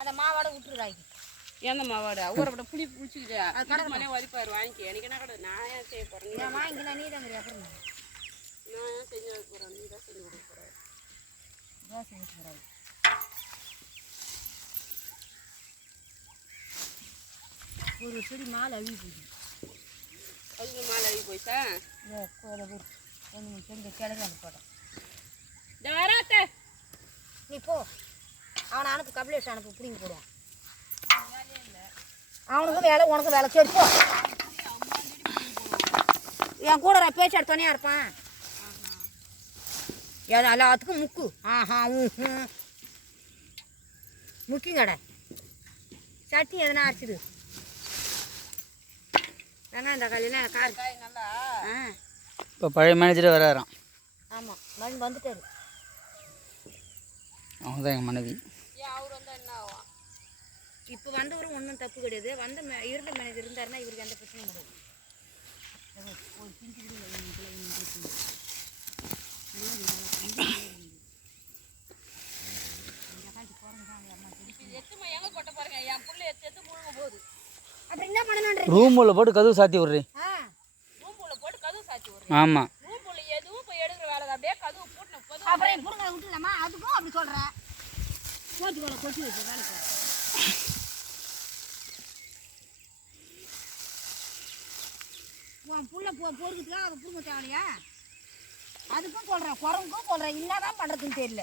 அந்த மாவோட விட்டுருதாக்கி எந்த மாவாடா? ஊறப்பட்ட புளி புளிச்சுக்கிட்டு அது கடை மனே வதிப்பாரு வாங்கி எனக்கு என்ன கடை நான் ஏன் செய்ய போறேன் நீ நான் வாங்கினா நீ தான் அப்புறம் நான். ஏன் செஞ்சு வைக்க போறேன்? நீ தான் செஞ்சு கொடுக்க போற. தோசை ஊற்றுறாரு ஒரு செடி மாலை அழுகி போகுது அதுக்கு மாலை அழுகி போயிச்சா செடி கிளறி அந்த போட்டோம் நீ போ. அவனை அனுப்பு கபிலேஷ் அனுப்பு பிடிங்கி போடுவான். அவனுக்கும் வேலை உனக்கும் வேலை. சரி போ. என் கூட நான் பேச்சாடு துணையாக இருப்பான். எல்லாத்துக்கும் முக்கு. ஆஹா முக்கிங்கடா. சட்னி எதனா அரைச்சிடு. வெங்காயம் தக்காளிலாம் காரி காய் நல்லா. ஆ. இப்போ பழைய மேனேஜரே வராராம். ஆமாம் மண் வந்துட்டாரு. அவங்க தான் எங்கள் மனைவி ஏன் அவர் வந்தா என்ன ஆகும் இப்போ வந்தவரும் ஒன்றும் தப்பு கிடையாது. வந்த மே- இருந்த மேனேஜர் இருந்தாருன்னா இவருக்கு எந்த பிரச்சனையும் கிடையாது ரூம் உள்ள போட்டு கதவு சாத்தி விடுறேன். ஆமாம் அப்புறம் பிடுங்க விட்டுலாமா அதுக்கும் அப்படி சொல்கிறேன் கோச்சுக்கோல கொட்டி வச்சு வேலைக்கு உன் புள்ள போ பொறுக்கிறதுக்காக அதை புடுங்க தேவையா அதுக்கும் சொல்கிறேன் குரங்குக்கும் சொல்கிறேன் என்னதான் பண்ணுறதுன்னு தெரியல.